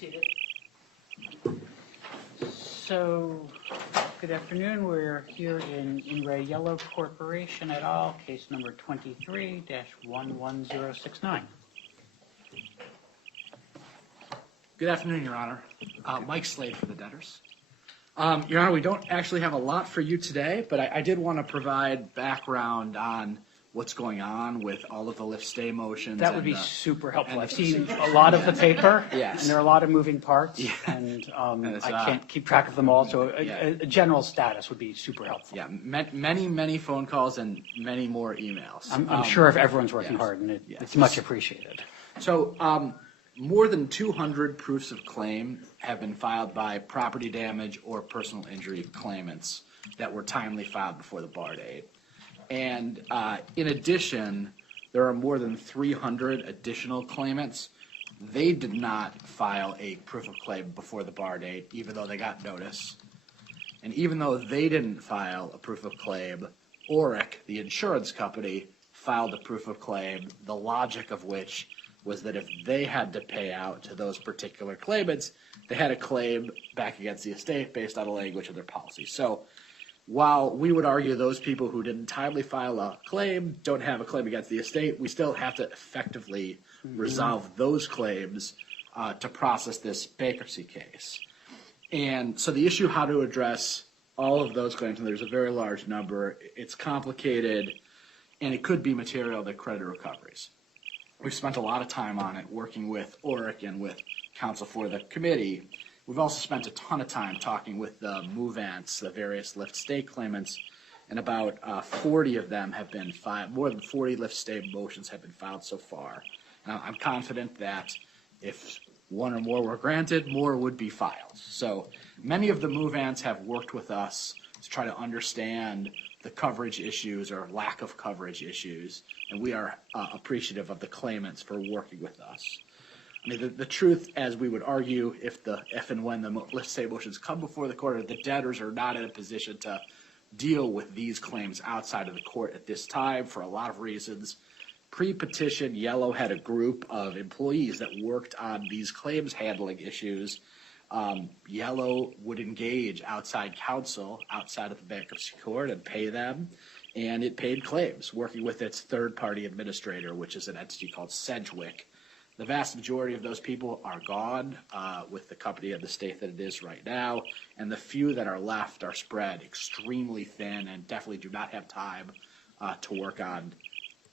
seated. So, good afternoon. We're here in Yellow Corporation et al., case number 23-11069. Good afternoon, Your Honor. Mike Slade for the debtors. Your Honor, we don't actually have a lot for you today, but I did want to provide background on what's going on with all of the lift-stay motions. That would be super helpful. I've seen a lot of the paper, Yes. and there are a lot of moving parts, and I can't keep track of them all, so a general status would be super helpful. Yeah, many phone calls and many more emails. I'm sure if everyone's working hard, and it's much appreciated. So, more than 200 proofs of claim have been filed by property damage or personal injury claimants that were timely filed before the bar date. And in addition, there are more than 300 additional claimants. They did not file a proof of claim before the bar date, even though they got notice. And even though they didn't file a proof of claim, Oric, the insurance company, filed a proof of claim, the logic of which was that if they had to pay out to those particular claimants, they had a claim back against the estate based on the language of their policy. So while we would argue those people who didn't timely file a claim don't have a claim against the estate, we still have to effectively resolve those claims to process this bankruptcy case. And so the issue how to address all of those claims, and there's a very large number, it's complicated, and it could be material to credit recoveries. We've spent a lot of time on it, working with Oric and with counsel for the committee. We've also spent a ton of time talking with the move-ants, the various lift-stay claimants, and about 40 of them have been filed. More than 40 lift-stay motions have been filed so far. Now, I'm confident that if one or more were granted, more would be filed. So many of the move-ants have worked with us to try to understand the coverage issues or lack of coverage issues, and we are appreciative of the claimants for working with us. I mean, the truth, as we would argue, if and when the lift-stay motions come before the court, the debtors are not in a position to deal with these claims outside of the court at this time for a lot of reasons. Pre-petition, Yellow had a group of employees that worked on these claims handling issues. Yellow would engage outside counsel outside of the bankruptcy court and pay them, and it paid claims, working with its third-party administrator, which is an entity called Sedgwick. The vast majority of those people are gone with the company of the state that it is right now, and the few that are left are spread extremely thin and definitely do not have time to work on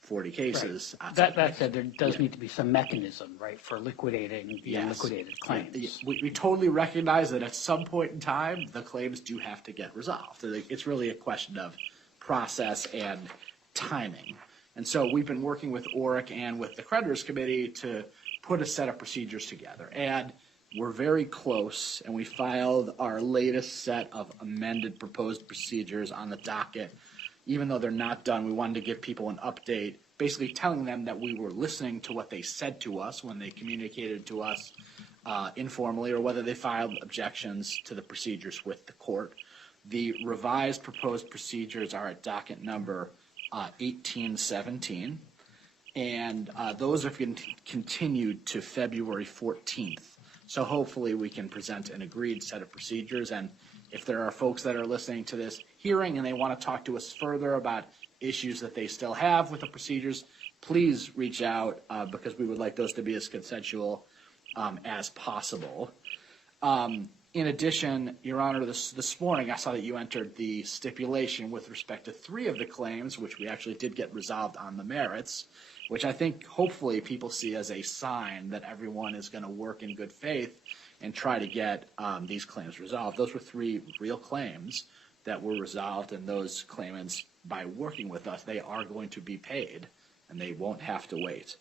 40 cases. Right. That said, there does need to be some mechanism, right, for liquidating the unliquidated claims. We totally recognize that at some point in time, the claims do have to get resolved. It's really a question of process and timing. And so we've been working with Oric and with the creditors committee to put a set of procedures together. And we're very close, and we filed our latest set of amended proposed procedures on the docket. Even though they're not done, we wanted to give people an update, basically telling them that we were listening to what they said to us when they communicated to us informally, or whether they filed objections to the procedures with the court. The revised proposed procedures are at docket number 1817, and those have been continued to February 14th. So hopefully we can present an agreed set of procedures, and if there are folks that are listening to this hearing and they want to talk to us further about issues that they still have with the procedures, please reach out because we would like those to be as consensual as possible. In addition, Your Honor, this morning I saw that you entered the stipulation with respect to 3 of the claims, which we actually did get resolved on the merits, which I think hopefully people see as a sign that everyone is going to work in good faith and try to get these claims resolved. Those were 3 real claims that were resolved, and those claimants, by working with us, they are going to be paid, and they won't have to wait.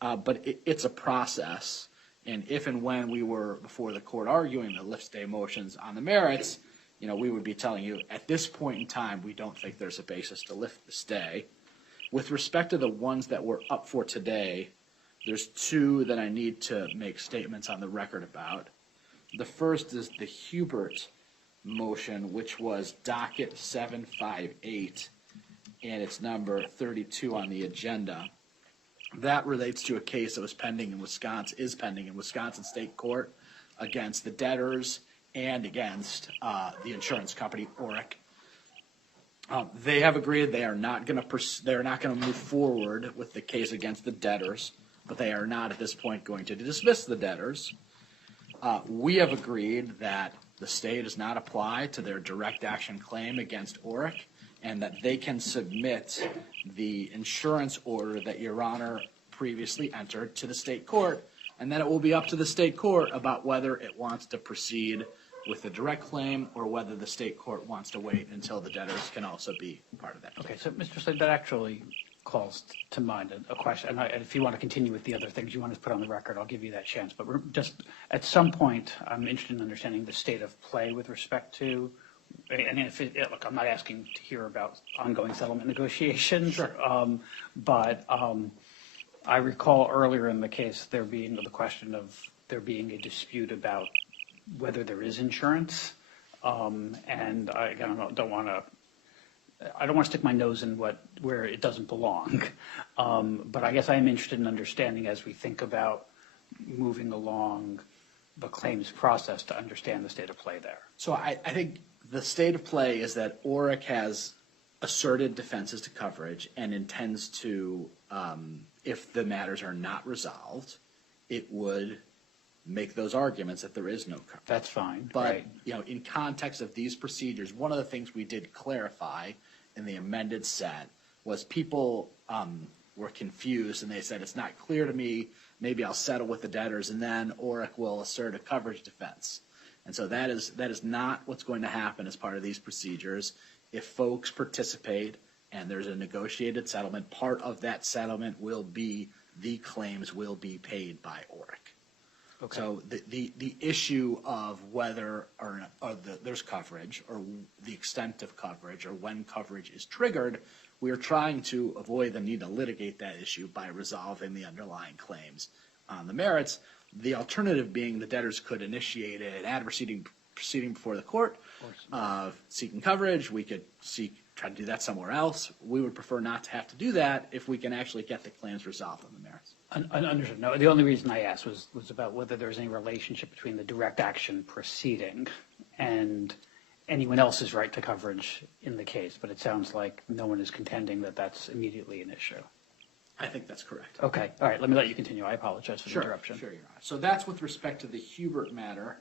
But it's a process, and if and when we were before the court arguing the lift-stay motions on the merits, we would be telling you at this point in time we don't think there's a basis to lift the stay. With respect to the ones that were up for today, there's 2 that I need to make statements on the record about. The first is the Hubert motion, which was docket 758, and it's number 32 on the agenda. That relates to a case that was pending in Wisconsin, is pending in Wisconsin State Court. against the debtors and against the insurance company, Oric. They have agreed they are not going to move forward with the case against the debtors, but they are not at this point going to dismiss the debtors. We have agreed that the stay does not apply to their direct action claim against Oric, and that they can submit the insurance order that Your Honor previously entered to the state court, and then it will be up to the state court about whether it wants to proceed with the direct claim or whether the state court wants to wait until the debtors can also be part of that. Okay, so Mr. Slade, that actually calls to mind a question. And if you want to continue with the other things you want to put on the record, I'll give you that chance. But we're just at some point, I'm interested in understanding the state of play with respect to, and if look, I'm not asking to hear about ongoing settlement negotiations, Sure. But I recall earlier in the case there being the question of there being a dispute about whether there is insurance, and I don't want to stick my nose in where it doesn't belong. But I guess I am interested in understanding as we think about moving along the claims process to understand the state of play there. So I think the state of play is that Oric has asserted defenses to coverage and intends to, if the matters are not resolved, it would make those arguments that there is no coverage. That's fine. But, right. In context of these procedures, one of the things we did clarify in the amended set was people were confused and they said, it's not clear to me, maybe I'll settle with the debtors and then Oric will assert a coverage defense. And so that is not what's going to happen as part of these procedures. If folks participate and there's a negotiated settlement, part of that settlement will be the claims will be paid by Oric. Okay. So the issue of whether or there's coverage or the extent of coverage or when coverage is triggered, we are trying to avoid the need to litigate that issue by resolving the underlying claims on the merits. The alternative being the debtors could initiate an adversary proceeding before the court seeking coverage. We could try to do that somewhere else. We would prefer not to have to do that if we can actually get the claims resolved on the merits. Understood. No, the only reason I asked was about whether there's any relationship between the direct action proceeding and anyone else's right to coverage in the case. But it sounds like no one is contending that that's immediately an issue. I think that's correct. Okay. All right. Let me let you continue. I apologize for the interruption. Sure, Your Honor. So that's with respect to the Hubert matter.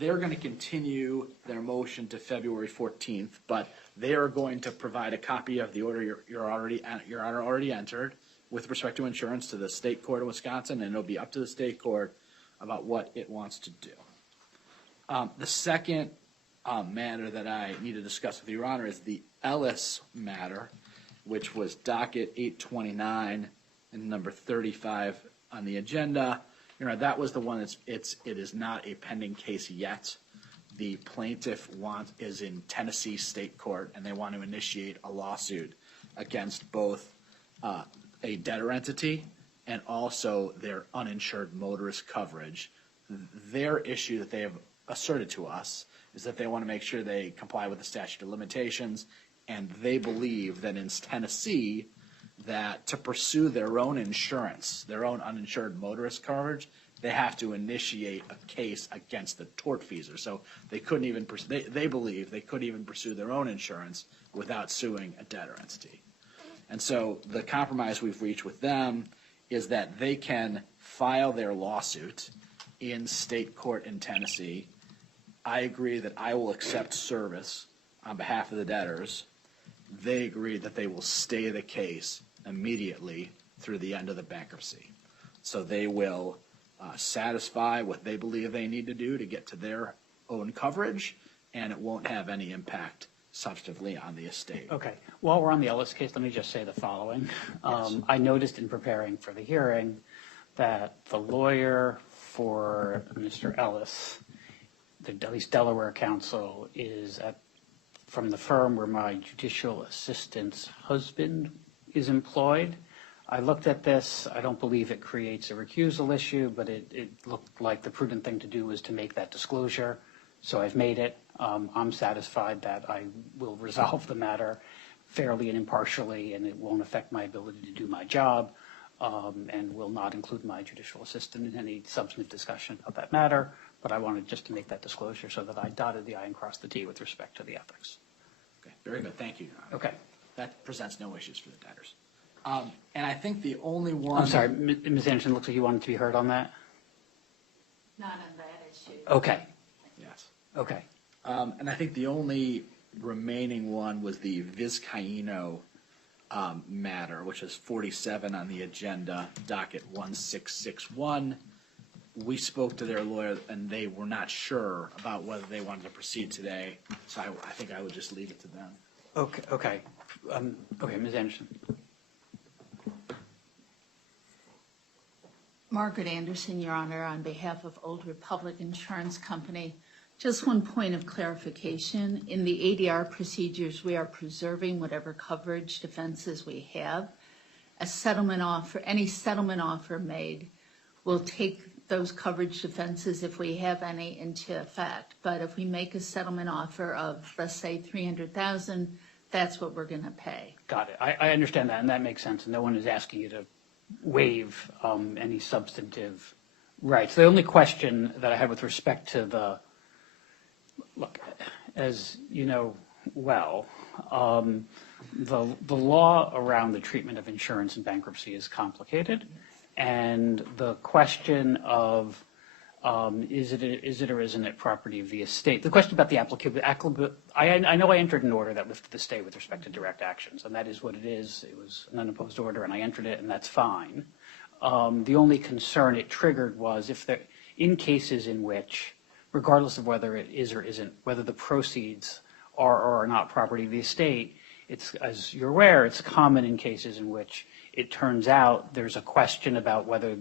They're going to continue their motion to February 14th, but they are going to provide a copy of the order Your Honor already entered with respect to insurance to the state court of Wisconsin, and it'll be up to the state court about what it wants to do. The second matter that I need to discuss with Your Honor is the Ellis matter, which was docket 829 and number 35 on the agenda. That was the one it is not a pending case yet. The plaintiff is in Tennessee state court, and they want to initiate a lawsuit against both a debtor entity and also their uninsured motorist coverage. Their issue that they have asserted to us is that they want to make sure they comply with the statute of limitations, and they believe that in Tennessee that to pursue their own insurance, their own uninsured motorist coverage, they have to initiate a case against the tortfeasor. So they couldn't even they believe they couldn't even pursue their own insurance without suing a debtor entity. And so the compromise we've reached with them is that they can file their lawsuit in state court in Tennessee. I agree that I will accept service on behalf of the debtors. They agree that they will stay the case immediately through the end of the bankruptcy. So they will satisfy what they believe they need to do to get to their own coverage, and it won't have any impact substantively on the estate. Okay. While we're on the Ellis case, let me just say the following. Yes. I noticed in preparing for the hearing that the lawyer for Mr. Ellis, at least Delaware counsel, is from the firm where my judicial assistant's husband is employed. I looked at this. I don't believe it creates a recusal issue, but it looked like the prudent thing to do was to make that disclosure. So I've made it. I'm satisfied that I will resolve the matter fairly and impartially, and it won't affect my ability to do my job, and will not include my judicial assistant in any substantive discussion of that matter. But I wanted just to make that disclosure so that I dotted the I and crossed the T with respect to the ethics. Okay, very good, thank you. Okay. That presents no issues for the debtors. And I think the only one. I'm sorry, Ms. Anderson, looks like you wanted to be heard on that? Not on that issue. Okay, Yes. okay. And I think the only remaining one was the Vizcaíno matter, which is 47 on the agenda, docket 1661. We spoke to their lawyer, and they were not sure about whether they wanted to proceed today, so I think I would just leave it to them. Okay, okay. Okay, Ms. Anderson. Margaret Anderson, Your Honor, on behalf of Old Republic Insurance Company. Just one point of clarification. In the ADR procedures, we are preserving whatever coverage defenses we have. A settlement offer, any settlement offer made will take those coverage defenses, if we have any, into effect. But if we make a settlement offer of, let's say, $300,000, that's what we're going to pay. Got it. I understand that, and that makes sense. And no one is asking you to waive any substantive rights. The only question that I had with respect to look, as you know well, the law around the treatment of insurance in bankruptcy is complicated, and the question of is it or isn't it property of the estate? The question about the applicability, I know I entered an order that lifted the stay with respect to direct actions, and that is what it is. It was an unopposed order, and I entered it, and that's fine. The only concern it triggered was if there, in cases in which, regardless of whether it is or isn't, whether the proceeds are or are not property of the estate, it's, as you're aware, it's common in cases in which it turns out there's a question about whether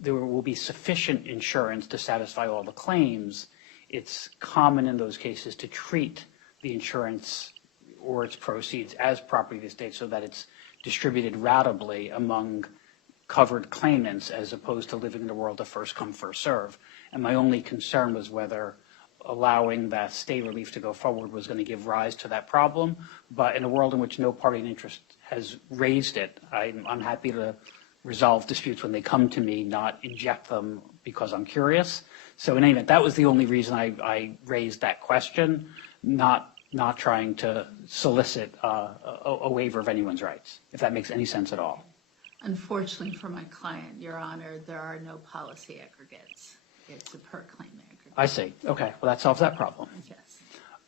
there will be sufficient insurance to satisfy all the claims. It's common in those cases to treat the insurance or its proceeds as property of the estate so that it's distributed ratably among covered claimants as opposed to living in a world of first come, first serve. And my only concern was whether allowing that stay relief to go forward was going to give rise to that problem. But in a world in which no party in interest has raised it, I'm happy to resolve disputes when they come to me, not inject them because I'm curious. So in any event, that was the only reason I raised that question, not trying to solicit a waiver of anyone's rights, if that makes any sense at all. Unfortunately for my client, Your Honor, there are no policy aggregates. It's a per claim aggregate. I see. Okay. Well, that solves that problem. Yes.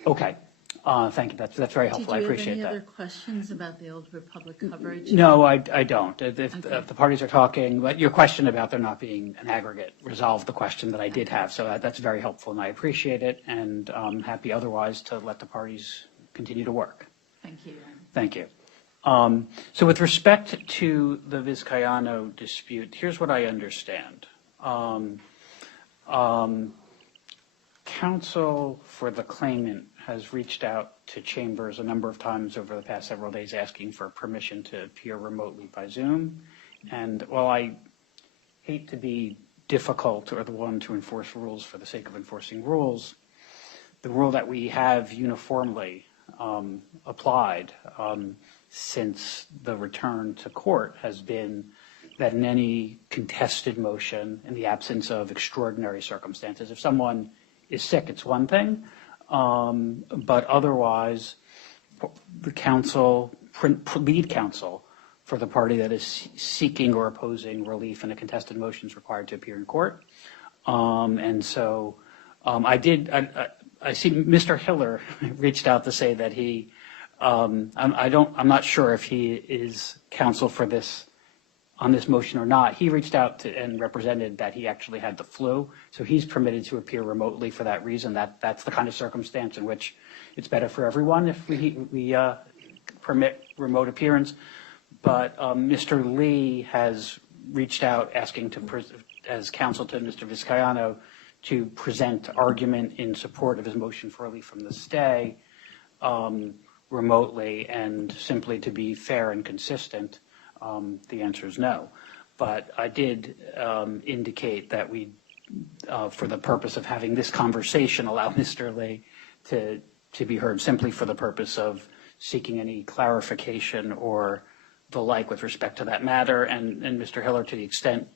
Okay. Thank you. That's very helpful. I appreciate that. Did you have any other questions about the Old Republic coverage? No, I don't. If the parties are talking, but your question about there not being an aggregate resolved the question that I did have. So that's very helpful, and I appreciate it, and I'm happy otherwise to let the parties continue to work. Thank you, Your Honor. Thank you. So with respect to the Vizcaíno dispute, here's what I understand. Counsel for the claimant has reached out to Chambers a number of times over the past several days asking for permission to appear remotely by Zoom. And while I hate to be difficult or the one to enforce rules for the sake of enforcing rules, the rule that we have uniformly applied since the return to court has been that in any contested motion, in the absence of extraordinary circumstances, if someone is sick, it's one thing, but otherwise, the counsel, lead counsel for the party that is seeking or opposing relief in a contested motion is required to appear in court. And so I see Mr. Hiller reached out to say that he, I'm not sure if he is counsel for this on this motion or not. He reached out to and represented that he actually had the flu, so he's permitted to appear remotely for that reason. That's the kind of circumstance in which it's better for everyone if we permit remote appearance. But Mr. Lee has reached out asking as counsel to Mr. Vizcaíno to present argument in support of his motion for relief from the stay remotely, and simply to be fair and consistent, the answer is no. But I did indicate that we, for the purpose of having this conversation, allow Mr. Lee to be heard simply for the purpose of seeking any clarification or the like with respect to that matter. And Mr. Hiller, to the extent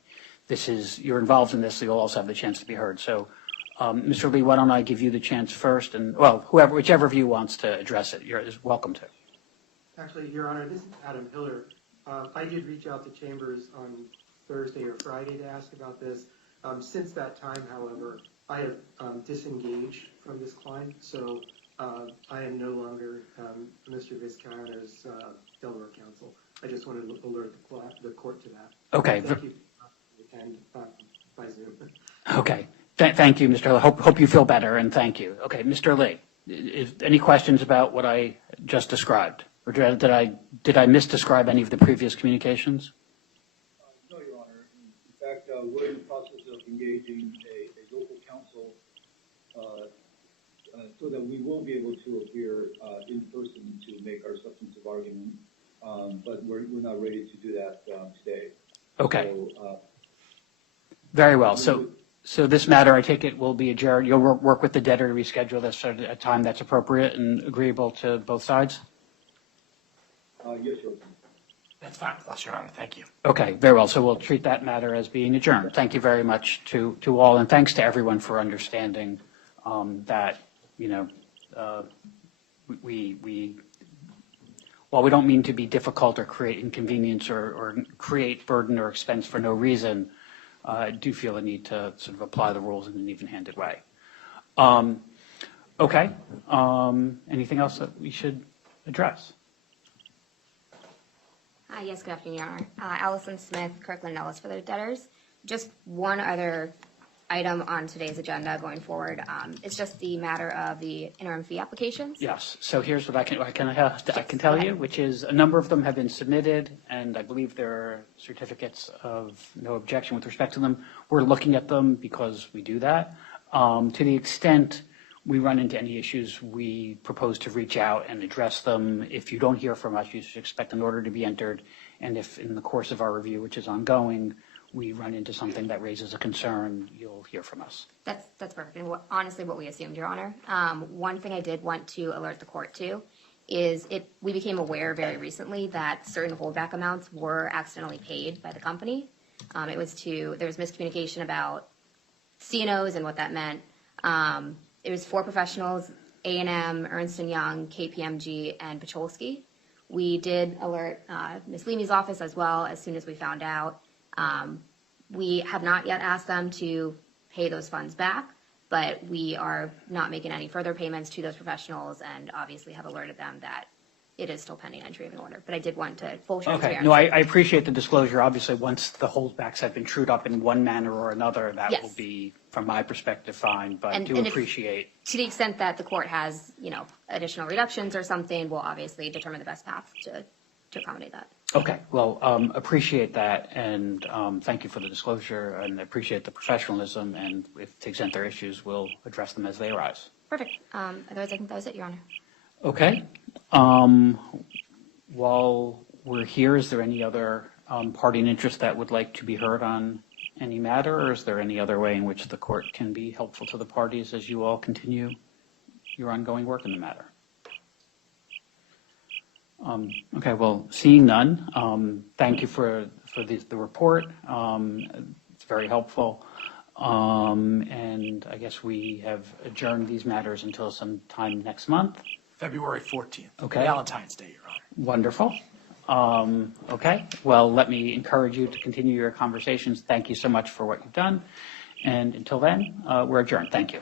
you're involved in this, so you'll also have the chance to be heard. So, Mr. Lee, why don't I give you the chance first, and well, whichever of you wants to address it, you're welcome to. Actually, Your Honor, this is Adam Hiller. I did reach out to Chambers on Thursday or Friday to ask about this. Since that time, however, I have disengaged from this client, so I am no longer Mr. Vizcaino's Delaware counsel. I just wanted to alert the court to that. Okay. Thank you. And by Zoom. Okay. Thank you, Mr. Lee. Hope you feel better, and thank you. Okay, Mr. Lee, any questions about what I just described? Or did I misdescribe any of the previous communications? No, Your Honor. In fact, we're in the process of engaging a local counsel so that we will be able to appear in person to make our substantive argument, but we're not ready to do that today. Okay. So, very well. So this matter, I take it, will be adjourned. You'll work with the debtor to reschedule this at a time that's appropriate and agreeable to both sides? yes, Your Honor. That's fine, Your Honor. Thank you. Okay, very well. So we'll treat that matter as being adjourned. Thank you very much to all, and thanks to everyone for understanding that, while we don't mean to be difficult or create inconvenience or create burden or expense for no reason, I do feel a need to sort of apply the rules in an even-handed way. Okay. Anything else that we should address? Yes, good afternoon, Your Honor. Allison Smith, Kirkland & Ellis for the debtors. Just one other item on today's agenda going forward. It's just the matter of the interim fee applications. Yes. So here's what I can tell you, which is a number of them have been submitted, and I believe there are certificates of no objection with respect to them. We're looking at them because we do that. To the extent we run into any issues, we propose to reach out and address them. If you don't hear from us, you should expect an order to be entered. And if in the course of our review, which is ongoing, we run into something that raises a concern, you'll hear from us. That's perfect. And honestly, what we assumed, Your Honor. One thing I did want to alert the court to is we became aware very recently that certain holdback amounts were accidentally paid by the company. There was miscommunication about C&Os and what that meant. It was 4 professionals, A&M, Ernst & Young, KPMG, and Pacholsky. We did alert Ms. Leamy's office as well as soon as we found out. We have not yet asked them to pay those funds back, but we are not making any further payments to those professionals and obviously have alerted them that it is still pending entry of an order. But I did want to full transparency. Okay. No, I appreciate the disclosure. Obviously, once the holdbacks have been trued up in one manner or another, that will be, from my perspective, fine. But and appreciate. To the extent that the court has, additional reductions or something, we'll obviously determine the best path to accommodate that. Okay. Well, appreciate that, and thank you for the disclosure, and appreciate the professionalism. And if to the extent there are issues, we'll address them as they arise. Perfect. Otherwise, I think that was it, Your Honor. Okay. While we're here, is there any other party in interest that would like to be heard on any matter, or is there any other way in which the court can be helpful to the parties as you all continue your ongoing work in the matter? Okay, well, seeing none, thank you for the report. It's very helpful. And I guess we have adjourned these matters until sometime next month. February 14th. Okay. Valentine's Day, Your Honor. Wonderful. Okay. Well, let me encourage you to continue your conversations. Thank you so much for what you've done. And until then, we're adjourned. Thank you.